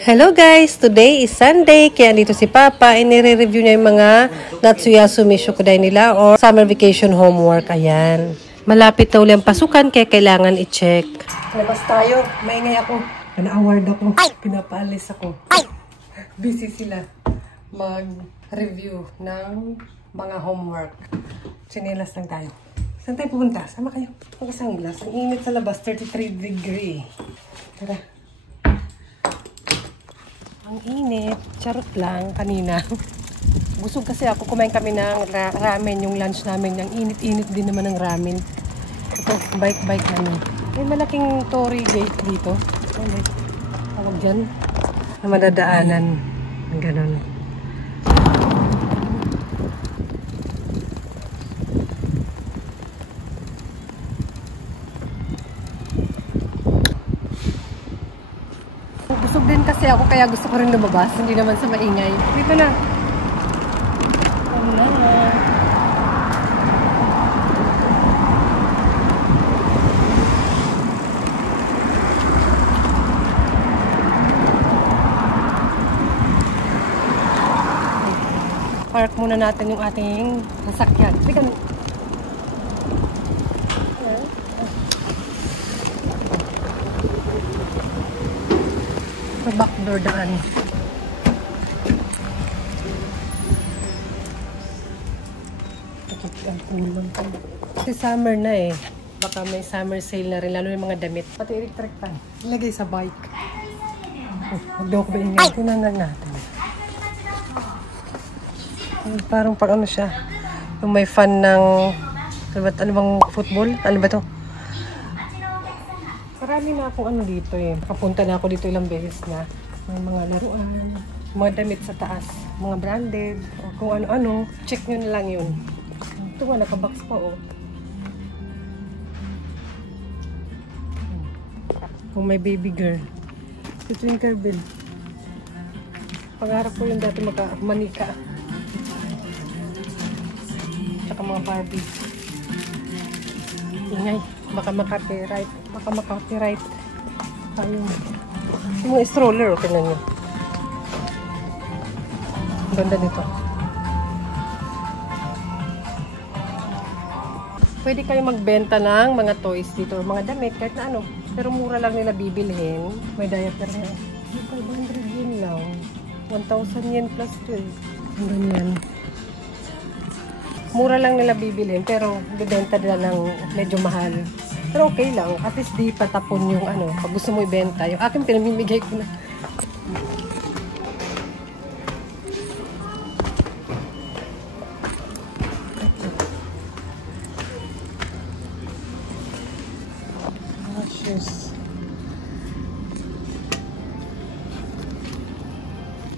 Hello guys! Today is Sunday, kaya dito si Papa, inire-review niya yung mga Natsuya Sumishokuday nila or summer vacation homework. Ayan. Malapit na uli ang pasukan, kaya kailangan i-check. Labas tayo. Maingay ako. Pana-award ako. Pinapaalis ako. Busy sila mag-review ng mga homework. Chinelas lang tayo. Saan tayo pupunta? Sama kayo. Mag-sunglass. Ang init sa labas, 33 degree. Tara. Ang init. Charot lang kanina. Busog kasi ako. Kumain kami ng ramen. Yung lunch namin. Ang init-init din naman ng ramen. Ito, bike-bike namin. May malaking torii gate dito. Ano, tawag dyan. Na madadaanan. Ganon. Busog din kasi ako, kaya gusto ko rin lumabas. Hindi naman sa maingay. Dito na. Park muna natin yung ating sasakyan. Sige na. Sa backdoor daan. Ang ulan ko. Kasi summer na eh. Baka may summer sale na rin. Lalo yung mga damit. Pati electric fan. Ilagay sa bike. Huwag daw ko ba ingay. Tinanan natin. Parang pag ano siya. Yung may fan ng ano bang football? Ano ba to? Marami na akong ano dito eh. Nakapunta na ako dito ilang beses na. May mga laruan, mga damit sa taas, mga branded, o kung ano-ano. Check nyo na lang yun. Ito nga, nakabox pa oh. Kung may baby girl. Si Tinkerbell. Pangarap ko yung dati manika. Tsaka mga Barbie. Ingay. Baka makapiright. Baka makapiright. Ayun. Yung mga stroller, okay na nyo. Ang ganda nito. Pwede kayo magbenta ng mga toys dito. Mga damit, kahit na ano. Pero mura lang nila bibilhin. May diaper na. 500 yen lang. 1,000 yen plus 12. Ang ganyan. Mura lang nila bibilhin. Pero bibenta nila ng medyo mahal. Pero okay lang. At least di patapon yung ano. Pag gusto mo ibenta. Yung aking pinamimigay ko na. Shoes.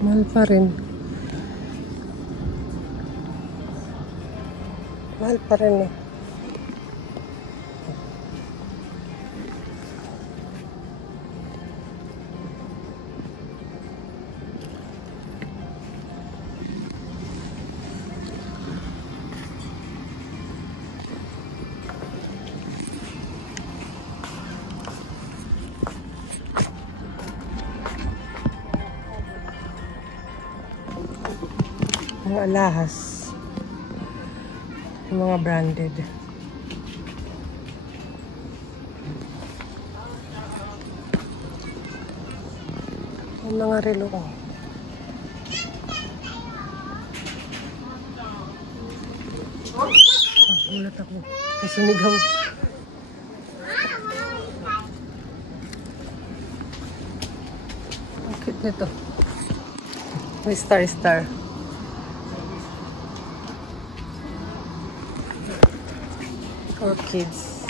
Mahal pa rin. Mahal pa rin eh. Mga alahas. Yung mga branded. Yung mga relo ko. Ulat ako. Nasumigaw. Ang cute nito. May star-star. For kids.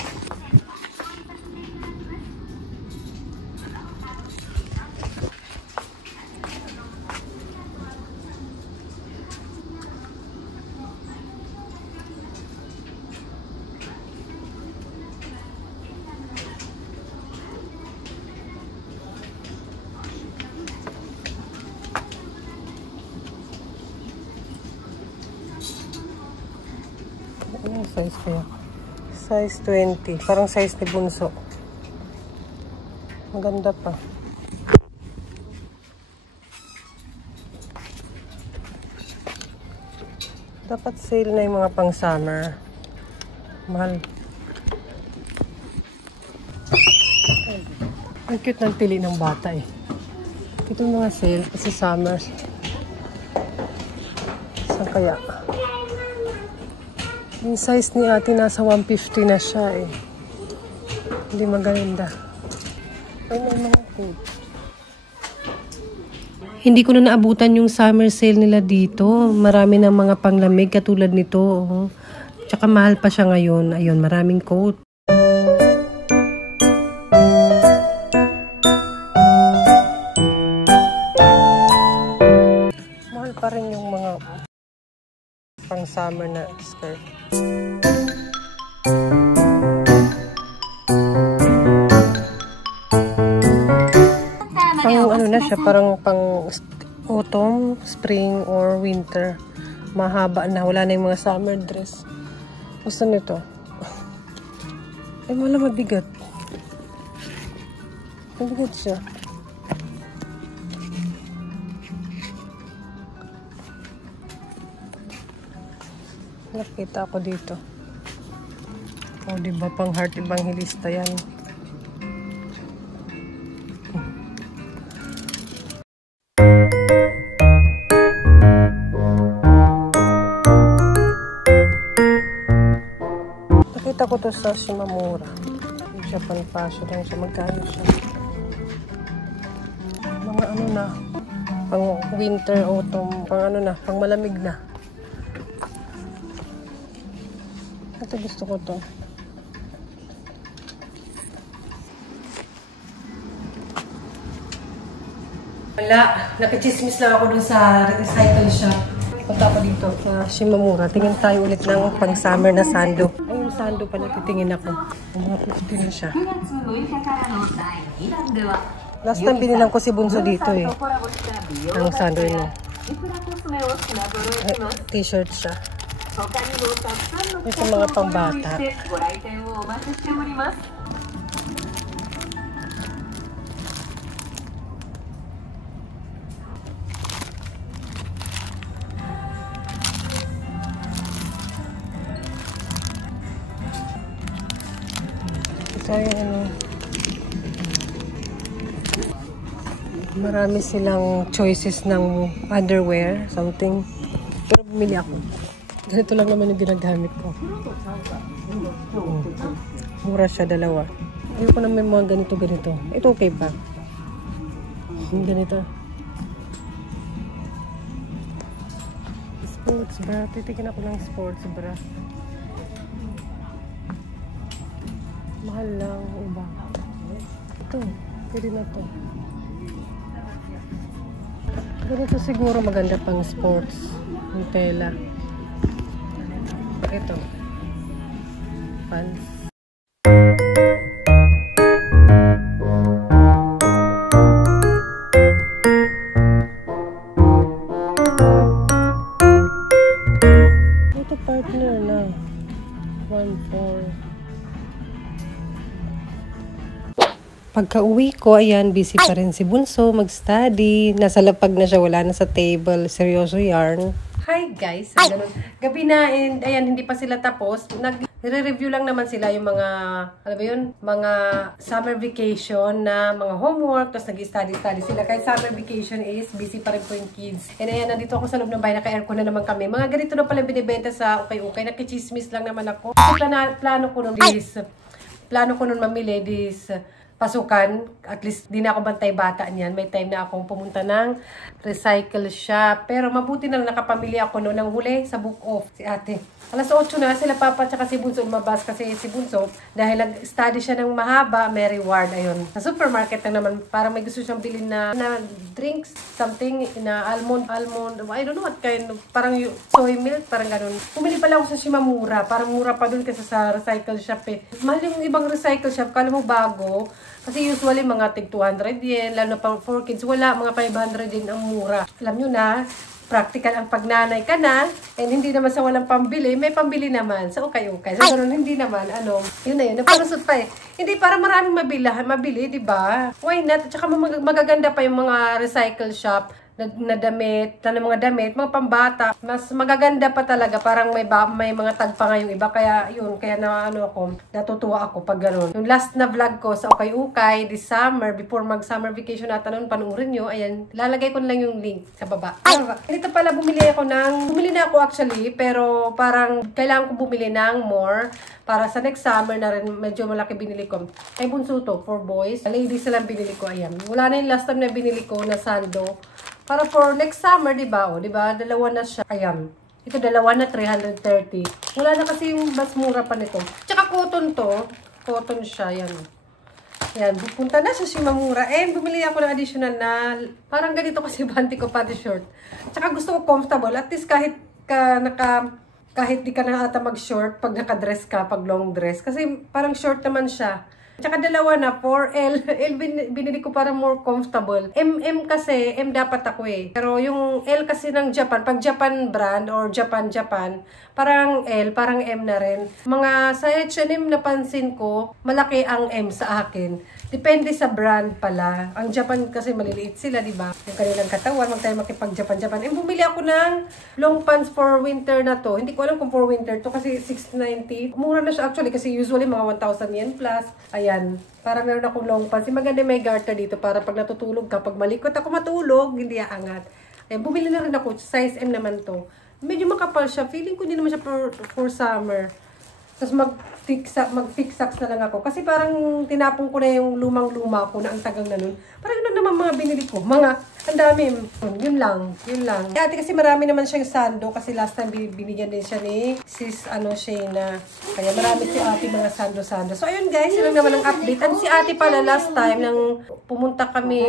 Anong size kaya? Size 20. Parang size ni Bunso. Maganda pa. Dapat sale na yung mga pang summer. Mahal. Ang cute ng tili ng bata eh. Ito yung mga sale kasi summer. Saan kaya? Yung size ni ate nasa 150 na siya eh. Hindi maganda. Ay, may mga coat. Hindi ko na naabutan yung summer sale nila dito. Marami ng mga panglamig katulad nito. Oh. Tsaka mahal pa siya ngayon. Ayun, maraming coat. Mahal pa rin yung mga pang summer na skirt. Pang ano na siya, parang pang autumn, spring, or winter. Mahaba na, wala na yung mga summer dress. Gusto nito. Ay, wala mabigat. Mabigat siya. Nakita ako dito. O, diba pang heart evangelista yan. Nakita ko to sa Shimamura. Yung Japan fashion lang siya. Magkano siya? Mga ano na. Pang winter, autumn. Pang ano na. Pang malamig na. Ito gusto ko to. Wala. Nakichismis lang ako dun sa recycle shop. Punta ako dito sa Shimamura. Tingin tayo ulit ng pang-summer na sando. Ay, yung sando pala titingin ako. Mga puti na siya. Last time binilang ko si Bunso dito eh. Ang sando yun. T-shirt siya. Yung sa mga pambata. Kaya ano, marami silang choices ng underwear, something. Pero bumili ako. Ganito lang naman yung ginagamit ko. Mura siya, dalawa. Ayoko na may mga ganito. Ito okay pa. Yung ganito. Sports bra. Titikin ako ng sports bra. Mahal lang, iba. Ito, pwede na to. Ganito siguro maganda pang sports. Yung tela. Ito. Pants. Ito partner na. 1-4. Pagka-uwi ko, ayan, busy pa rin si Bunso, mag-study. Nasa lapag na siya, wala na sa table. Seryoso yarn. Hi guys! Ganun. Gabi na, and ayan, hindi pa sila tapos. Nagre-review lang naman sila yung mga, ano ba yun? Mga summer vacation na mga homework, tapos nag-study sila. Kahit summer vacation is, busy pa rin po yung kids. And ayan, nandito ako sa loob ng bahay, naka-aircon na naman kami. Mga ganito na pala binibenta sa okay-okay. Nakichismis lang naman ako. Kasi plano ko nun mamili this pasukan, at least di na ako bantay bata niyan. May time na akong pumunta ng recycle shop. Pero mabuti na lang nakapamili ako noon ng huli sa book off si ate. Alas 8 na sila papa at si Bunso umabas kasi si Bunso dahil nag-study siya ng mahaba, may reward. Ayun. Sa supermarket na naman, parang may gusto siyang bilhin na drinks, something na almond, I don't know what kind, parang soy milk, parang ganun. Pumili pala ako sa Shimamura, parang mura pa dun kasi sa recycle shop eh. Mahal yung ibang recycle shop, kala mo bago. Kasi usually mga tig 200 yen, lalo na pang 4 kids, wala, mga 500 yen ang mura. Alam nyo na, practical ang pagnanay ka na, and hindi naman sa walang pambili, may pambili naman sa ukay-ukay. So, ganun, hindi naman, yun na yun, napalusot pa eh. Hindi, para maraming mabili, di ba? Why not? At saka magaganda pa yung mga recycle shop na damit, na mga damit, mga pambata. Mas magaganda pa talaga, parang may mga tag pa nga yung iba. Kaya yun, kaya natutuwa ako pag gano'n. Yung last na vlog ko sa Ukay-Ukay this summer, before mag-summer vacation natin noon, panoorin nyo. Ayan, lalagay ko na lang yung link sa baba. Dito pala bumili na ako actually, pero parang kailangan ko bumili ng more. Para sa next summer na rin, medyo malaki binili ko. Ay, bunso to, for boys. Ladies na lang binili ko, ayan. Wala na yung last time na binili ko na sando. Para for next summer, diba? O, diba? Dalawa na siya. Ayan. Ito, dalawa na, 330. Wala na kasi yung mas mura pa nito. Tsaka cotton to. Cotton siya, yan. Yan, punta na siya si Mamura. Bumili ako ng additional na, parang ganito kasi banti ko pati short. Tsaka gusto ko comfortable. At least kahit di ka na ata mag-short pag naka-dress ka, pag long dress. Kasi parang short naman siya. Tsaka dalawa na, 4L. L binili ko para more comfortable. MM kasi, M dapat ako eh. Pero yung L kasi ng Japan, pag Japan brand or Japan, parang L, parang M na rin. Mga sa H&M napansin ko, malaki ang M sa akin. Depende sa brand pala. Ang Japan kasi maliliit sila, di ba? Yung kanilang katawan, wag tayo makipag-Japan. Bumili ako ng long pants for winter na to. Hindi ko alam kung for winter to kasi 690. Mura na siya actually kasi usually mga 1,000 yen plus. Ayan. Para meron akong long pants. Maganda may garter dito para pag natutulog ka, pag malikot ako matulog, hindi aangat. Ayan, bumili na rin ako. Size M naman to. Medyo makapal siya. Feeling ko hindi naman siya for summer. Tapos mag-thick socks na lang ako. Kasi parang tinapong ko na yung lumang-luma ko na ang tagang na nun. Parang yun naman mga binili ko. Ang dami. Yun lang. Ate kasi marami naman siyang sando. Kasi last time binigyan din siya ni sis Shayna. Kaya marami si ate mga sando. So ayun guys, yun naman ang update. And si ate pala last time nang pumunta kami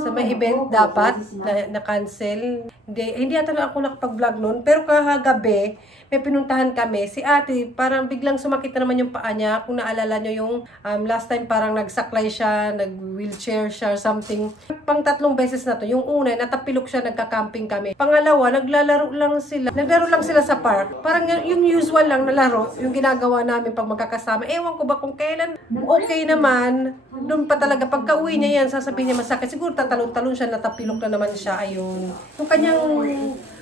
sa may event dapat na cancel. Hindi ata na ako nakapag-vlog nun. Pero kahagabi, may pinuntahan kami. Si ate, parang biglang sumakit na naman yung paa niya. Kung naalala nyo yung last time parang nagsaklay siya, nag-wheelchair siya, something. Pang 3 beses na to. Yung una, natapilok siya, nagka-camping kami. Pangalawa, naglaro lang sila sa park. Parang yung usual lang na laro, yung ginagawa namin pag magkakasama. Ewan ko ba kung kailan okay naman. Doon pa talaga, pagka uwi niya yan, sasabihin niya masakit. Siguro tatalon-talon siya, natapilok na naman siya. Ayun. Yung kanyang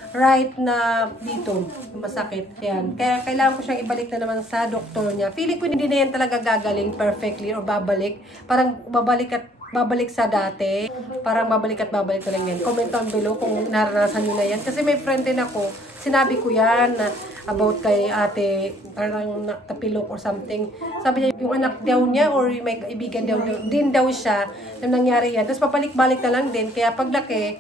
right na dito, masakit. Yan. Kaya kailangan ko siyang ibalik na naman sa doktor niya. Feeling ko hindi na yan talaga gagaling perfectly or babalik. Parang babalik sa dati. Parang babalik na lang yan. Comment down below kung naranasan nyo na yan. Kasi may friend din ako. Sinabi ko yan na about kay ate, parang natapilok or something. Sabi niya, yung anak daw niya or may kaibigan din daw siya na nangyari yan. Tapos papalik-balik na lang din. Kaya paglaki,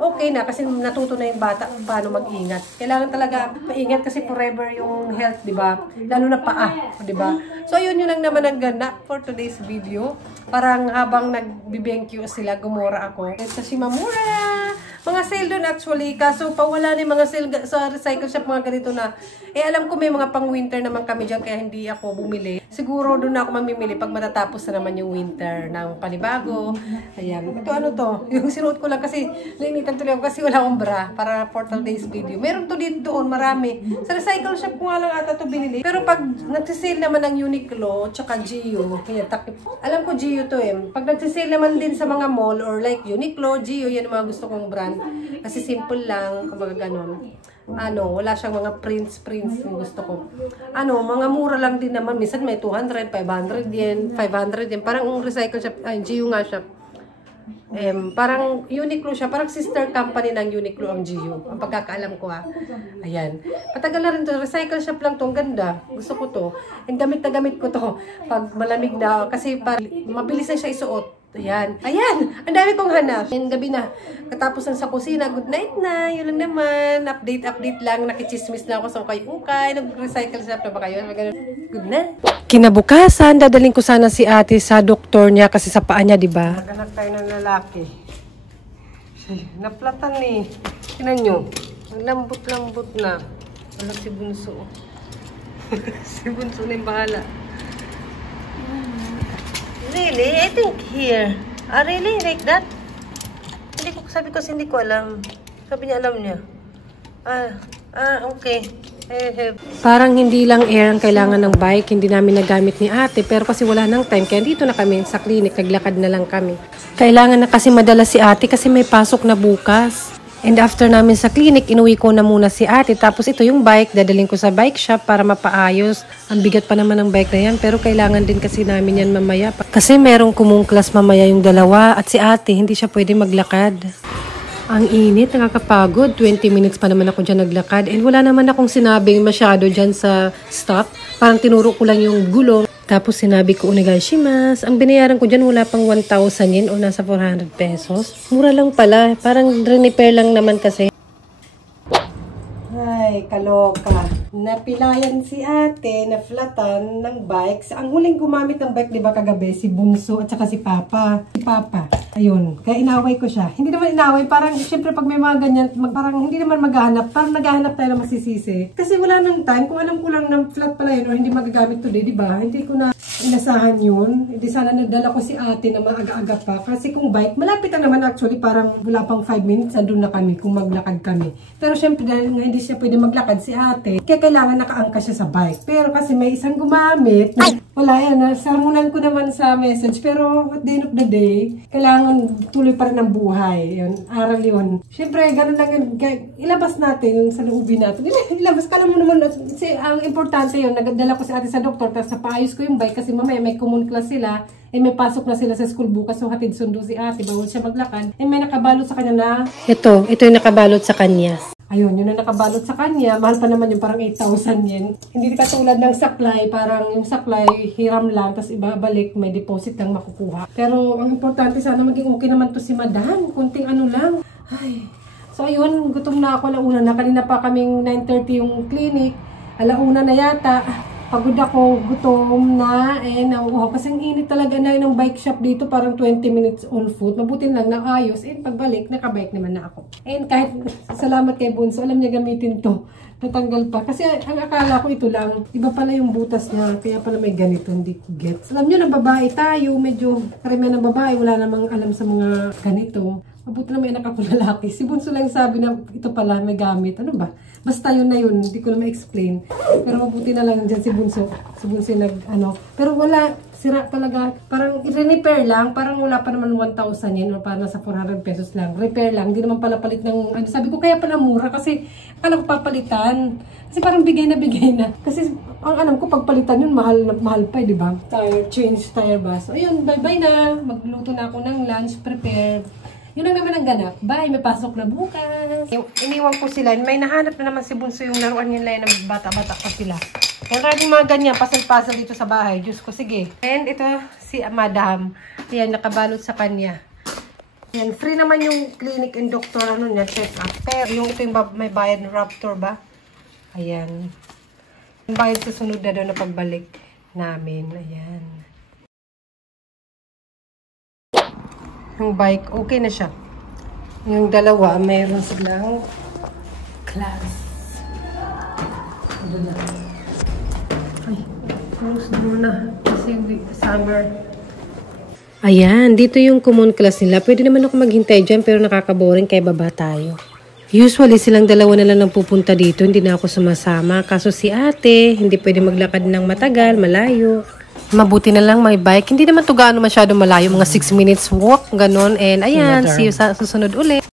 okay na kasi natuto na yung bata paano mag-ingat. Kailangan talaga maingat kasi forever yung health, di ba? Lalo na paa, di ba? So, yun lang naman ang ganda for today's video. Parang habang nagbibengkyo sila, gumura ako. Ito si Mamura! Mga sale doon actually, kaso pawala na yung mga sale sa recycle shop, mga ganito na. Alam ko may mga pang winter naman kami dyan, kaya hindi ako bumili. Siguro doon na ako mamimili pag matatapos na naman yung winter ng panibago. Ayan. Ito ano to? Yung sinuot ko lang kasi nainitan tuloy ako kasi wala akong bra para for today's video. Meron to dito doon, marami. Sa recycle shop ko nga lang ata to binili. Pero pag nagsisale naman ng Uniqlo, tsaka Gio, alam ko Gio to eh. Pag nagsisale naman din sa mga mall or like Uniqlo, Gio, yan ang mga gusto kong brand. Kasi simple lang, kumbaga ganun. Wala siyang mga prints yung gusto ko. Mga mura lang din naman. Minsan may 200, 500 yen, 500 yen. Parang recycle shop, Gio nga siya. Parang Uniqlo siya. Parang sister company ng Uniqlo ang Gio. Ang pagkakaalam ko Ayan. Matagal na rin to. Recycle shop lang to. Ang ganda. Gusto ko to. And gamit na gamit ko to. Pag malamig na. Kasi mabilis na siya isuot. Ayan. Ang dami kong hanap. And gabi na. Katapos sa kusina. Good night na. Yun lang naman. Update lang. Nakichismis na ako sa ukay-ukay. Nag-recycle shop na ba kayo? Good night. Kinabukasan, dadaling ko sana si ate sa doktor niya kasi sa paa niya, di ba? Naganak tayo ng lalaki. Naplatan eh. Tingnan nyo. Ang lambot-lambot na. Wala si Bunso. Si Bunso na yung bahala. Really? I think here. Really? Like that? Sabi ko hindi ko alam. Sabi niya alam niya. Okay. Parang hindi lang air ang kailangan ng bike, hindi namin nagamit ni ate, pero kasi wala nang time, kaya dito na kami sa clinic, naglakad na lang kami. Kailangan na kasi madala si ate kasi may pasok na bukas. And after namin sa clinic, inuwi ko na muna si ate, tapos ito yung bike, dadaling ko sa bike shop para mapaayos. Ang bigat pa naman ng bike na yan, pero kailangan din kasi namin yan mamaya. Kasi merong kumungklas mamaya yung dalawa, at si ate, hindi siya pwede maglakad. Ang init, nakakapagod. 20 minutes pa naman ako dyan naglakad. And wala naman akong sinabing masyado dyan sa stop. Parang tinuro ko lang yung gulong. Tapos sinabi ko, onegaishimasu. Ang binayaran ko dyan, wala pang 1,000 yen o nasa 400 pesos. Mura lang pala. Parang repair lang naman kasi. Ay, kaloka. Napilayan si ate, na-flatan ng bike. Ang huling gumamit ng bike, di ba kagabi, si Bunso at saka si Papa. Si Papa. Ayun, kaya inaway ko siya. Hindi naman inaway, parang syempre pag may mga ganyan, parang hindi naman maghahanap, parang naghahanap tayo na masisisi. Kasi wala nang time, kung alam ko lang na flat pala yun o hindi magagamit today, di ba? Hindi ko na inasahan yun. Hindi sana nadala ko si ate na maaga-aga pa. Kasi kung bike, malapit na naman actually, parang wala pang 5 minutes, andun na kami kung maglakad kami. Pero syempre dahil nga hindi siya pwede maglakad si ate, kaya kailangan nakaangka siya sa bike. Pero kasi may isang gumamit, wala yan, sarmunan ko naman sa message, pero at the end of the day, kailangan tuloy pa rin ang buhay. Yun, aral yun. Siyempre, ganun lang yun. Ilabas natin yung sa loobin natin. Ilabas ka lang mo naman. Ang importante yun, nagdala ko si ate sa doktor, tapos sa paayos ko yung bike kasi mamaya may common class sila, may pasok na sila sa school bukas, so hatid sundo si ate, bawal siya maglakad. May nakabalot sa kanya na... Ito yung nakabalot sa kanya. Ayun, yun ang nakabalot sa kanya. Mahal pa naman yung parang 8,000 yen. Hindi katulad ng saklay, parang yung saklay, hiram lang, tapos ibabalik, may deposit lang makukuha. Pero ang importante, sana maging okay naman to si madam. Kunting ano lang. Ay. So ayun, gutom na ako alauna na. Kanina pa kaming 9:30 yung clinic. Alauna na yata. Pagod ako, gutom na, nauuhaw. Kasi ang init talaga na ng bike shop dito, parang 20 minutes on foot. Mabuti lang na ayos. Pagbalik, nakabike naman na ako. Kahit salamat kay Bunso, alam niya gamitin to. Natanggal pa. Kasi ang akala ko ito lang, iba pala yung butas niya, kaya pala may ganito, hindi ko gets. Alam niyo, na babae tayo, medyo karamihan ng babae, wala namang alam sa mga ganito. Mabuti na may anak ako lalaki. Si Bunso lang sabi na ito pala may gamit. Ano ba? Basta yun na yun. Hindi ko na ma-explain. Pero mabuti na lang dyan si Bunso. Si Bunso yung Pero wala. Sira talaga. Parang i-repair lang. Parang wala pa naman 1,000 yen or parang nasa 400 pesos lang. Repair lang. Hindi naman pala palit ng... sabi ko kaya pala mura kasi akala ko papalitan. Kasi parang bigay na. Kasi ang alam ko pagpalitan yun mahal pa, di ba? Change tire ba? So ayun, bye-bye na. Magluto na ako ng lunch. Prepare. Yun lang naman ang ganap. Bye, may pasok na bukas. Iniwan ko sila. May nahanap na naman si Bunso yung laruan nila ng bata-bata pa sila. Kaya maraming mga ganyan, pasal-pasal dito sa bahay. Diyos ko, sige. And ito, si Madam. Ayan, nakabalot sa kanya. Ayan, free naman yung clinic and doctor, niya, check up. Pero yung ito yung may bayad ng Raptor ba? Ayan. Yung bayad sa sunod na doon na pagbalik namin. Ayan. Yung bike, okay na siya. Yung dalawa, mayroon silang class. Ay, close muna. Kasi summer. Ayan, dito yung common class nila. Pwede naman ako maghintay dyan, pero nakakaboring kaya baba tayo. Usually, silang dalawa na lang ang pupunta dito. Hindi na ako sumasama. Kaso si ate, hindi pwede maglakad ng matagal, malayo. Mabuti na lang may bike. Hindi naman to gaano masyado malayo. Mga 6 minutes walk, ganon. And ayan, see you sa susunod ulit.